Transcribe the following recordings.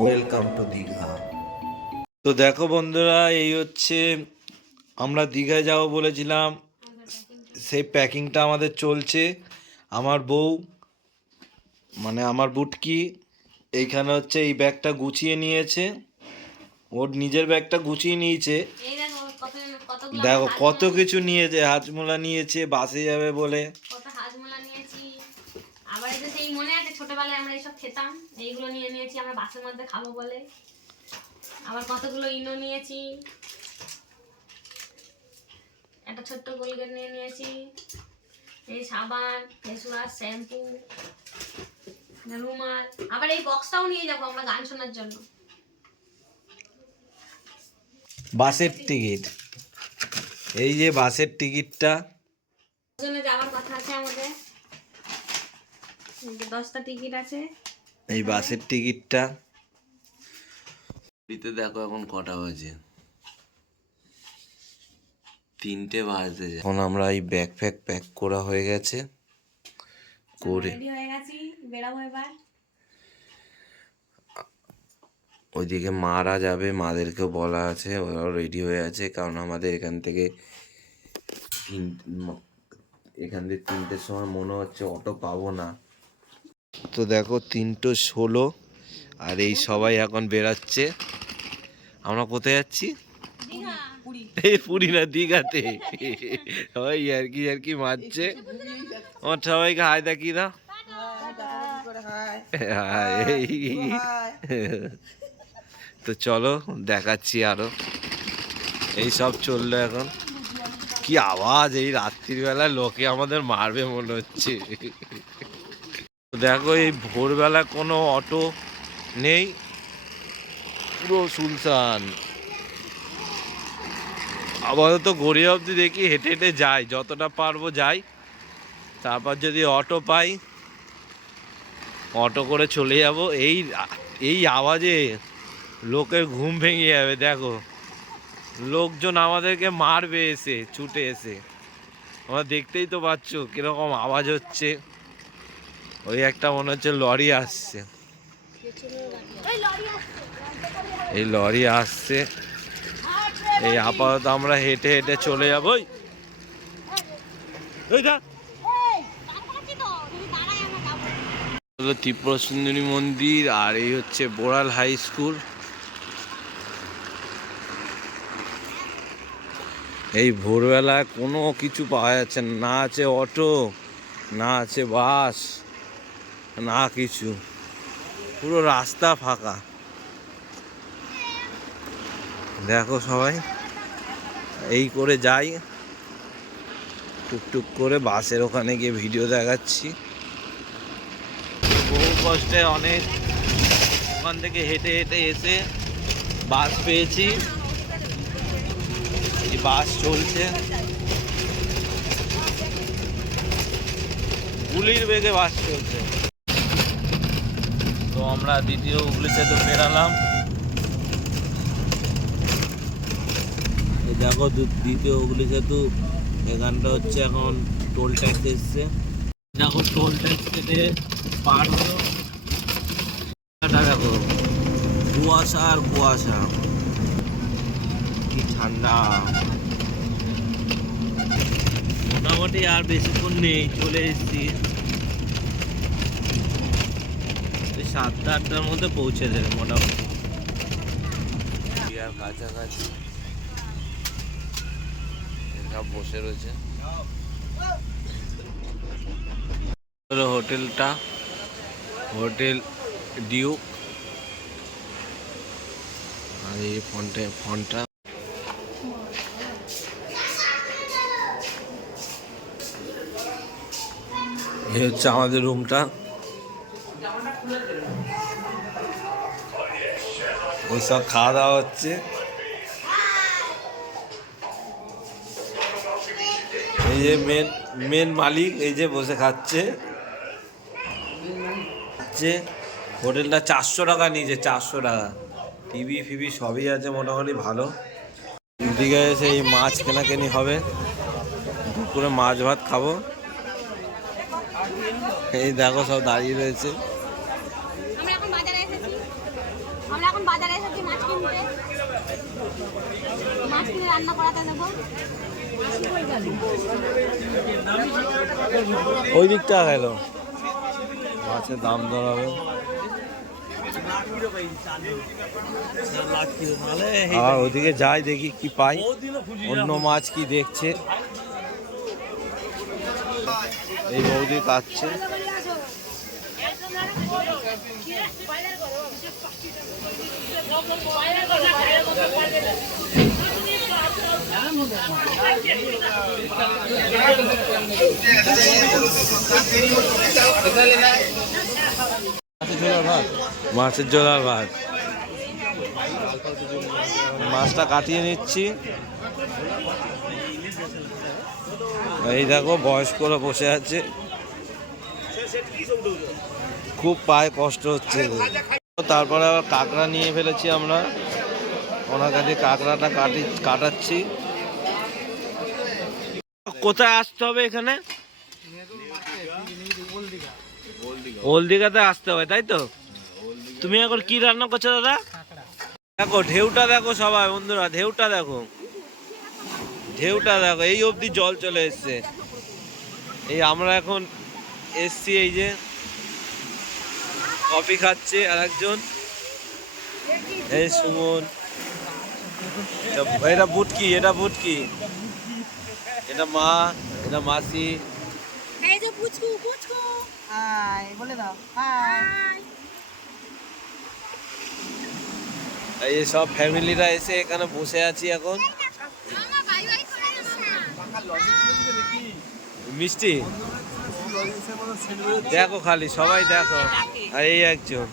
Welcome to Digha. তো দেখো বন্ধুরা, এই হচ্ছে আমরা দীঘায় যাব বলেছিলাম, সেই প্যাকিংটা আমাদের চলছে। আমার বউ মানে আমার বুটকি এইখানে হচ্ছে এই ব্যাগটা গুছিয়ে নিয়েছে, ওর নিজের ব্যাগটা গুছিয়ে নিয়েছে। দেখো কত কিছু নিয়েছে, হাজমোলা নিয়েছে, বাসে যাবে বলে। কত হাজমোলা নিয়েছি, আবার এই যে সেই মনে আছে ছোটবেলায় আমরা এইসব খেতাম, এইগুলো নিয়ে নিয়েছি আমরা বাসের মধ্যে খাবো বলে। আবার কতগুলো ইনো নিয়েছি, একটা ছোট্ট কোলগেট নিয়ে নিয়েছি, এই সাবান, ফেস ওয়াশ, শ্যাম্পু, রুমাল। আবার এই বক্সটাও নিয়ে যাবো আমরা গান শোনার জন্য। বাসের টিকিট, এই যে বাসের টিকিটটা ওখানে যাওয়ার কথা আছে আমাদের, 10টা টিকিট আছে। এই বাসের টিকিটটা দেখো এখন কটা বাজে, 3টে বাজতে যায়। এখন আমরা এই ব্যাগ ফ্যাগ প্যাক করা হয়ে গেছে, করে রেডি হয়ে গেছি, বেরাবো এবার। ওইদিকে মারা যাবে, মাদেরকেও বলা আছে, ওরাও রেডি হয়ে আছে, কারণ আমাদের এখান থেকে 3টের সময় মনে হচ্ছে অটো পাবো না। তো দেখো 3:16 আর এই সবাই এখন বেরাচ্ছে। আমরা কোথায় যাচ্ছি? এই পুরী না, দীঘাতে। ওই আর কি মারছে। আমার সবাইকে হাই দেখি দাও। তো চলো দেখাচ্ছি আরো। এই সব চললো এখন। কি আওয়াজ, এই রাত্রির বেলা লোকে আমাদের মারবে মনে হচ্ছে। দেখো এই ভোরবেলা কোনো অটো নেই, পুরো শুনশান। আপাতত গড়িয়া অবধি দেখি হেঁটে হেঁটে যাই, যতটা পারবো যাই, তারপর যদি অটো পাই অটো করে চলে যাব। এই আওয়াজে লোকের ঘুম ভেঙে যাবে। দেখো লোকজন আমাদেরকে মারবে এসে, ছুটে এসে। তোমরা দেখতেই তো পাচ্ছ কিরকম আওয়াজ হচ্ছে। ওই একটা মনে হচ্ছে লরি আসছে, এই লরি আসছে। এই আপাতত আমরা হেঁটে হেঁটে চলে যাবো। ত্রিপুরা সুন্দরী মন্দির, আর এই হচ্ছে বোড়াল হাই স্কুল। এই ভোরবেলা কোনো কিছু পাওয়া যাচ্ছে না, না আছে অটো, না আছে বাস, না কিছু, পুরো রাস্তা ফাঁকা। দেখো সবাই এই করে যাই, টুকটুক করে বাসের ওখানে গিয়ে ভিডিও দেখাচ্ছি। বহু কষ্টে অনেক ওখান থেকে হেঁটে হেঁটে এসে বাস পেয়েছি। এই বাস চলছে, গুলির বেগে বাস চলছে। তো আমরা দ্বিতীয় হুগলি সেতু বেরালাম। দেখো দ্বিতীয় হুগলি সেতু, এখানটা হচ্ছে এখন টোল ট্যাক্স এসছে। দেখো টোল ট্যাক্স কেটে পার হলো। দেখো কুয়াশা আর কুয়াশা, কি ঠান্ডা। মোটামুটি আর বেশিক্ষণ নেই, চলে এসেছি। 7টা-8টার মধ্যে পৌঁছে দেবে মোটামুটি। আর কাছাকাছি সব বসে রয়েছে। হোটেলটা হোটেল ডিউক, আর এই ফোনটা এই হচ্ছে আমাদের রুমটা। ওই সব খাওয়া দাওয়া হচ্ছে। এই যে মেন মালিক এই যে বসে খাচ্ছে। হোটেলটা 400 টাকা নিয়েছে, 400 টাকা। টিভি ফিভি সবই আছে মোটামুটি ভালো। দীঘায় এসে এই মাছ কেনাকেনি হবে, দুপুরে মাছ ভাত খাবো। এই দেখো সব দাঁড়িয়ে রয়েছে। আমরা এখন বাজারে এসেছি মাছ কিনতে, মাছ কিনে রান্না করাতে নেবো। ওই দিকটা গেল, মাছের দাম দর হবে। আর ওদিকে যাই দেখি কি পাই, অন্য মাছ কি দেখছে। এই বৌদি কাটছে। মাছের ঝোলার ভাত, মাছটা কাটিয়ে নিচ্ছি। এই দেখো বয়স্করা বসে আছে, খুব পায়ে কষ্ট হচ্ছে। তারপরে আবার কাঁকড়া নিয়ে ফেলেছি আমরা, ওনার কাছে কাঁকড়াটা কাটাচ্ছি। কোথায় আসতে হবে এখানে? ওল দিঘাতে আসতে হবে, তাই তো? তুমি এখন কি রান্না করছো দাদা? দেখো ঢেউটা দেখো সবাই বন্ধুরা, ঢেউটা দেখো, ঢেউটা দেখো, এই অবধি জল চলে এসছে। এই আমরা এখন এসছি, এই যে কফি খাচ্ছে আর একজন, এই সুমন। এটা বুটকি, এটা বুটকি, এটা মা, এটা মাসি। এই যে পুচকু পুচকু, হাই বলে দাও, হাই। এই সব ফ্যামিলিরা এসে এখানে বসে আছি এখন। মিষ্টি দেখো খালি, সবাই দেখো। আর এই একজন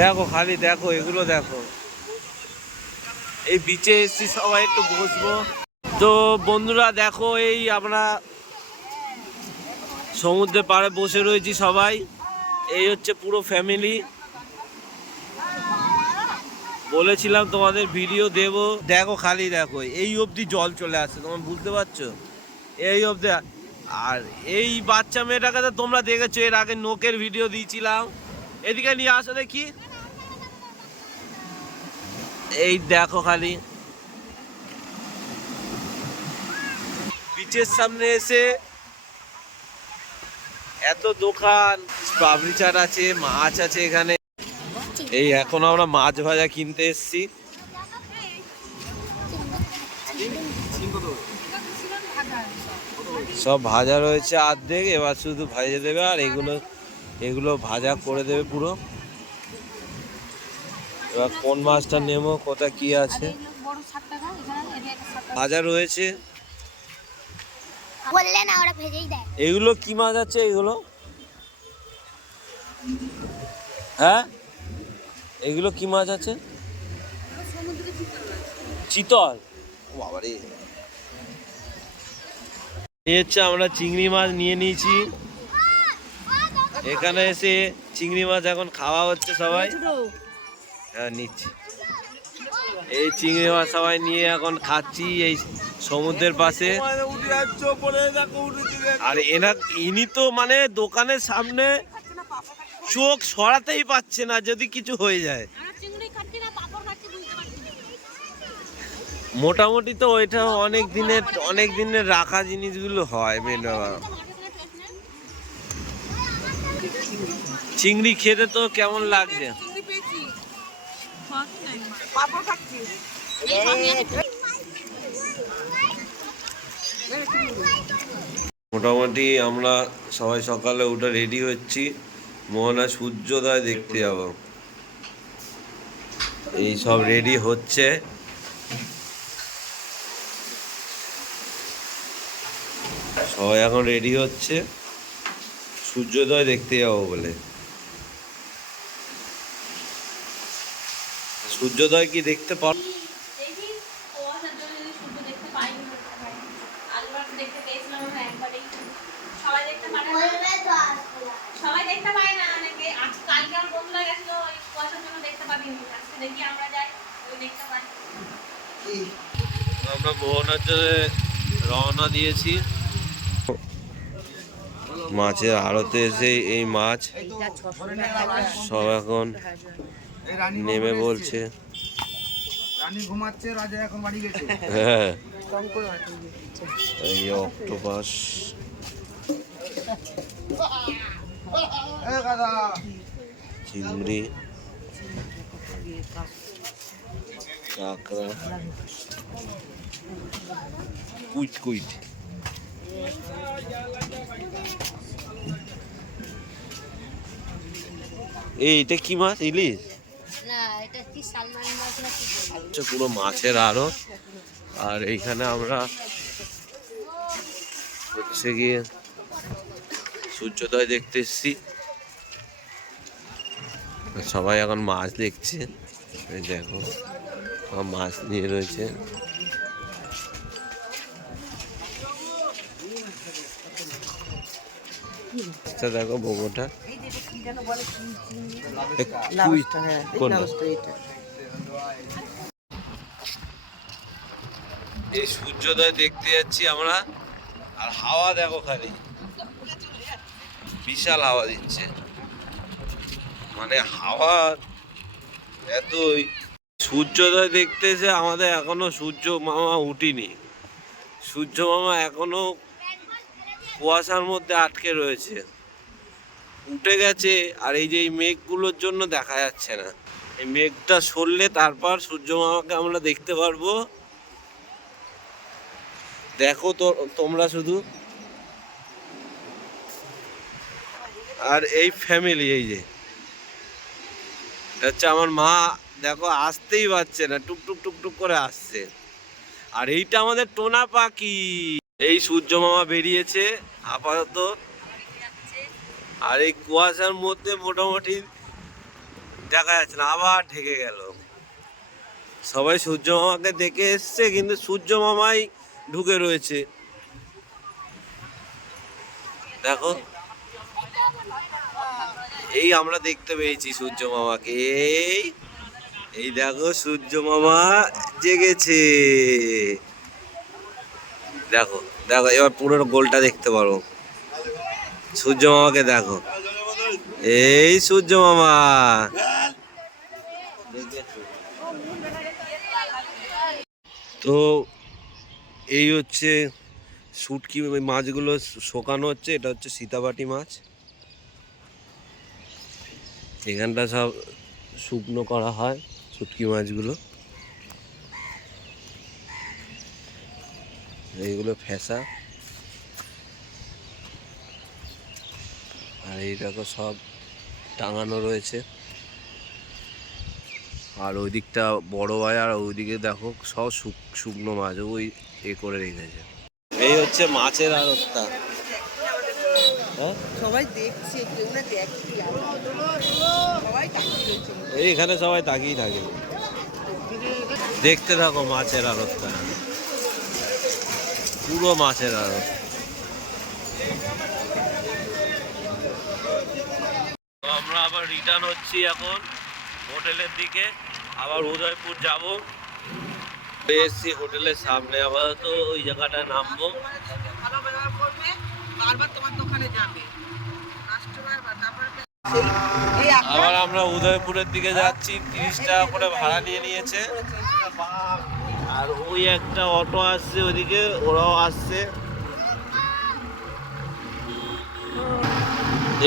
দেখো খালি, দেখো এগুলো দেখো। এই বিচে এসছি, সবাই একটু বসবো। তো বন্ধুরা দেখো, এই আমরা সমুদ্রের পাড়ে বসে রয়েছি সবাই। এই হচ্ছে পুরো ফ্যামিলি। বলেছিলাম তোমাদের ভিডিও দেব, দেখো খালি দেখো, এই অবধি জল চলে আসছে, তোমরা বুঝতে পারছো? এই অবধি। আর এই বাচ্চা মেয়েটাকে তো তোমরা দেখেছো, এর আগে নোকের ভিডিও দিয়েছিলাম। এদিকে নিয়ে আসো দেখি। এই দেখো খালি, বিচের সামনে এসে এত দোকান, পাপড়ি চাট আছে, মাছ আছে এখানে। এই এখন আমরা মাছ ভাজা কিনতে এসেছি। সব ভাজা রয়েছে অর্ধেক, এবার শুধু ভাজে দেবে। আর এগুলো ভাজা করে দেবে পুরো। এবার কোন মাছটা নেবো, কোথায় কি আছে। ভাজা রয়েছে, বললে না ওরা ভেজেই দেয়। এগুলো কি মাছ আছে এগুলো? হ্যাঁ, এগুলো কি মাছ আছে? চিতল। বাবারে, এই হচ্ছে আমরা চিংড়ি মাছ নিয়ে নিয়েছি। এখানে এসে চিংড়ি মাছ এখন খাওয়া হচ্ছে সবাই। হ্যাঁ নিচ্ছি। এই চিংড়ি মাছ সবাই নিয়ে এখন খাচ্ছি এই সমুদ্রের পাশে। আর ইনি তো মানে দোকানের সামনে চোখ সরাতেই পাচ্ছে না যদি কিছু হয়ে যায়। মোটামুটি তো ওইটা অনেক দিনের রাখা জিনিসগুলো হয়। চিংড়ি খেতে তো কেমন লাগছে? মোটামুটি আমরা সবাই সকালে উঠে রেডি হচ্ছি, মোহনা সূর্যোদয় দেখতে যাব। এই সব রেডি হচ্ছে, সবাই এখন রেডি হচ্ছে সূর্যোদয় দেখতে যাবো বলে। সূর্যোদয় কি দেখতে পার? সবাই দেখতে পায় না, অনেকে কালকে আমার বন্ধুরা গেছিল ওই কুয়াশার জন্য দেখতে পাবিনি। আজকে দেখি আমরা যাই, ওই দেখতে পাই। আমরা মোহনার জন্য রওনা দিয়েছি। মাছের আড়তে এসে এই মাছ সব এখন নেমে বলছে। রানী ঘুমাচ্ছে, রাজা এখন বাড়ি গেছে। হ্যাঁ, এই অক্টোপাস, চিংড়ি, কাঁকড়া, কুইট কুইট। এইটা কি মাছ? ইলিশ? পুরো মাছের আড়ত। আর এইখানে আমরা হচ্ছে গিয়ে সূর্যোদয় দেখতে এসছি। সবাই এখন মাছ দেখছে। এই দেখো সব মাছ নিয়ে রয়েছে। দেখো বগোটা এই সূর্যোদয় দেখতে যাচ্ছি আমরা। আর হাওয়া দেখো খালি, বিশাল হাওয়া দিচ্ছে, মানে হাওয়া এতই। সূর্যোদয় দেখতে এসে আমাদের এখনো সূর্য মামা উঠিনি। সূর্য মামা এখনো কুয়াশার মধ্যে আটকে রয়েছে। উঠে গেছে, আর এই যে এই মেঘগুলোর জন্য দেখা যাচ্ছে না। এই মেঘটা সরলে তারপর সূর্য মামাকে আমরা দেখতে পারবো। দেখো তো তোমরা শুধু। আর এই ফ্যামিলি, এই যে হচ্ছে আমার মা, দেখো আসতেই পারছে না, টুকটুক টুকটুক করে আসছে। আর এইটা আমাদের টোনা পাখি। এই সূর্য মামা বেরিয়েছে আপাতত। আর এই কুয়াশার মধ্যে মোটামুটি দেখা যাচ্ছে না, আবার ঢেকে গেল। সবাই সূর্য মামাকে দেখে এসছে, কিন্তু সূর্য মামাই ঢুকে রয়েছে। দেখো এই আমরা দেখতে পেয়েছি সূর্য মামাকে। এই দেখো সূর্য মামা জেগেছে। দেখো দেখো, এবার পুরো গোলটা দেখতে পারো। সূর্য মামাকে দেখো, এই সূর্য মামা। তো এই হচ্ছে শুটকি মাছগুলো শোকানো হচ্ছে। এটা হচ্ছে সীতাবাটি মাছ। এখানটা সব শুকনো করা হয় শুটকি মাছগুলো। এইগুলো ফেসা। আর এই দেখো সব টাঙানো রয়েছে। আর ওই দিকটা বড় হয়, আর ওইদিকে দেখো সব শুকনো মাছ ওই করে রেখেছে। এই হচ্ছে মাছের আড়তটা। সবাই দেখছে, কেউ না দেখছে, সবাই তাকিয়ে রয়েছে। এইখানে সবাই তাকিয়ে থাকে। দেখতে থাকো মাছের আড়তটা, পুরো মাছের আড়ত। আমরা আবার রিটার্ন হচ্ছি এখন হোটেলের দিকে। আবার উদয়পুর যাব। এসছি হোটেলের সামনে, আপাতত ওই জায়গাটায় নামবো। ভালো ব্যবহার করবে, বারবার তোমার দোকানে যাবে। আবার আমরা উদয়পুরের দিকে যাচ্ছি। 30 টাকা করে ভাড়া নিয়ে নিয়েছে। আর ওই একটা অটো আসছে ওইদিকে, ওরাও আসছে।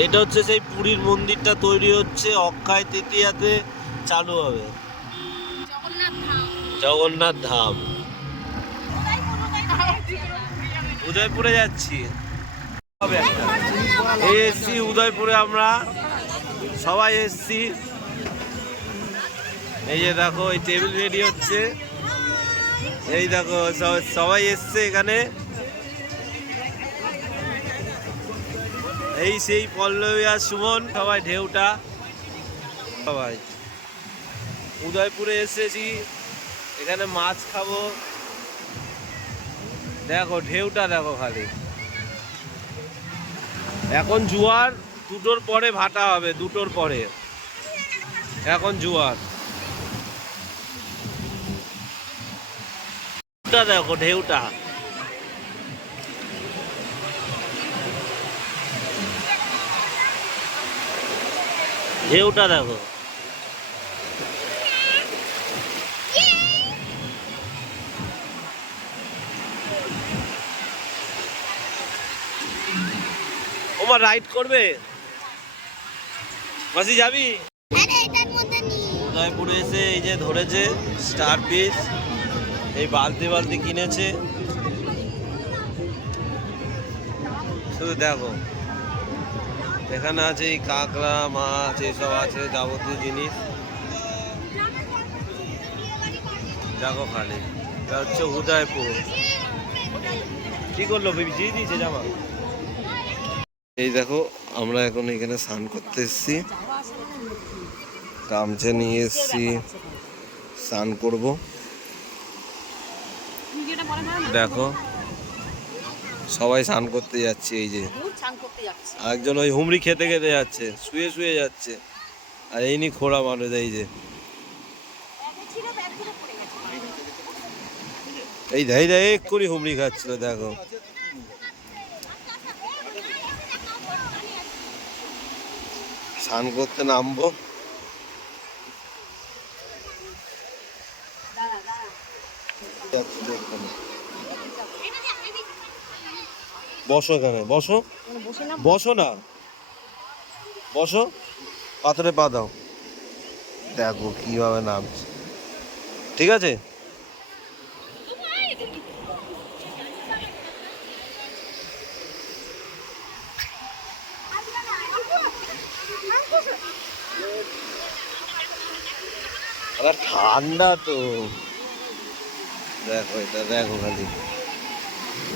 এটা হচ্ছে সেই পুরীর মন্দিরটা তৈরি হচ্ছে, অক্ষয় তৃতীয়াতে চালু হবে। জগন্নাথ ধাম। উদয়পুরে যাচ্ছি। এই এসছি উদয়পুরে, আমরা সবাই এসছি। এই যে দেখো এই টেবিল রেডি হচ্ছে। এই দেখো সবাই এসছে এখানে। এই সেই পল্লবী আর সুমন, সবাই ঢেউটা। সবাই উদয়পুরে এসেছি, এখানে মাছ খাবো। দেখো ঢেউটা দেখো খালি। এখন জোয়ার, 2টোর পরে ভাটা হবে, 2টোর পরে। এখন জোয়ার। দেখো ঢেউটা। ঢেউটা দেখো। ওমা রাইড করবে? মাসি যাবি? উদয়পুরে এসে এই যে ধরেছে স্টার পিস, এই বালতি বালতি কিনেছে। শুধু দেখো এখানে আছে এই কাঁকড়া মাছ এসব আছে যাবতীয় জিনিস। দেখো খালি এটা হচ্ছে উদয়পুর। কি করলো ভিজিয়ে দিয়েছে জামা। এই দেখো আমরা এখন এখানে স্নান করতে এসেছি, গামছা নিয়ে এসেছি, স্নান করব। দেখো সবাই স্নান করতে যাচ্ছে, এই যে একজন ওই হুমড়ি খেতে খেতে যাচ্ছে, শুয়ে শুয়ে যাচ্ছে, আর এই নি খোড়া মানুষ এই যে এই দেয় দেয় এক্ষুনি হুমড়ি খাচ্ছিল। দেখো স্নান করতে নামবো। বসো এখানে, বসো বসো না, বসো পাথরে পা দাও। দেখো কিভাবে নামছে, ঠিক আছে? আবার ঠান্ডা তো, দেখো এটা দেখো খালি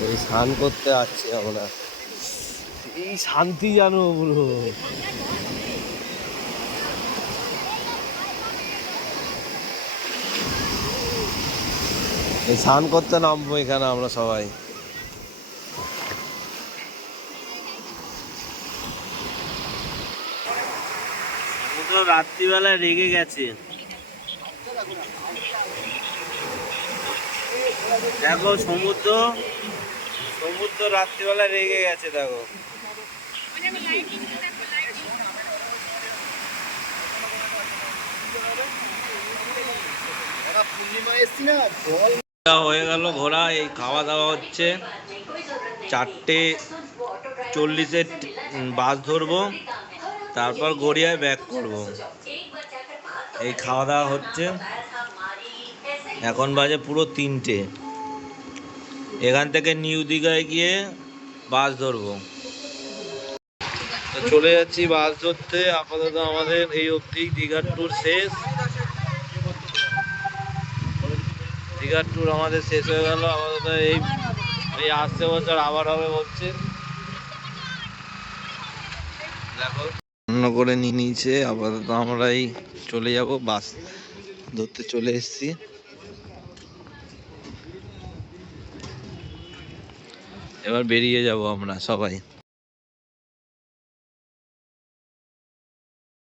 ওই স্নান করতে আসছি আমরা, এই শান্তি জানো পুরো। এই স্নান করতে নামবো এখানে আমরা সবাই। রাত্রিবেলা রেগে গেছে, দেখো সমুদ্র সমুদ্র রাত্রিবেলা রেগে গেছে। দেখো হয়ে গেল ঘোরা, এই খাওয়া দাওয়া হচ্ছে। 4:40 বাস ধরবো, তারপর গড়িয়ায় ব্যাক করব। এই খাওয়া দাওয়া হচ্ছে, এখন বাজে পুরো 3টে। এখান থেকে নিউ দীঘায় গিয়ে বাস ধরবো। তো চলে যাচ্ছি বাস ধরতে। আপাতত আমাদের এই অবধি দীঘার ট্যুর শেষ। দীঘার ট্যুর আমাদের শেষ হয়ে গেল। আপাতত এই আসছে বছর আবার হবে বলছে। দেখো অন্য করে নিয়ে নিয়েছে। আপাতত আমরা এই চলে যাব, বাস ধরতে চলে এসেছি। এবার বেরিয়ে যাব আমরা সবাই।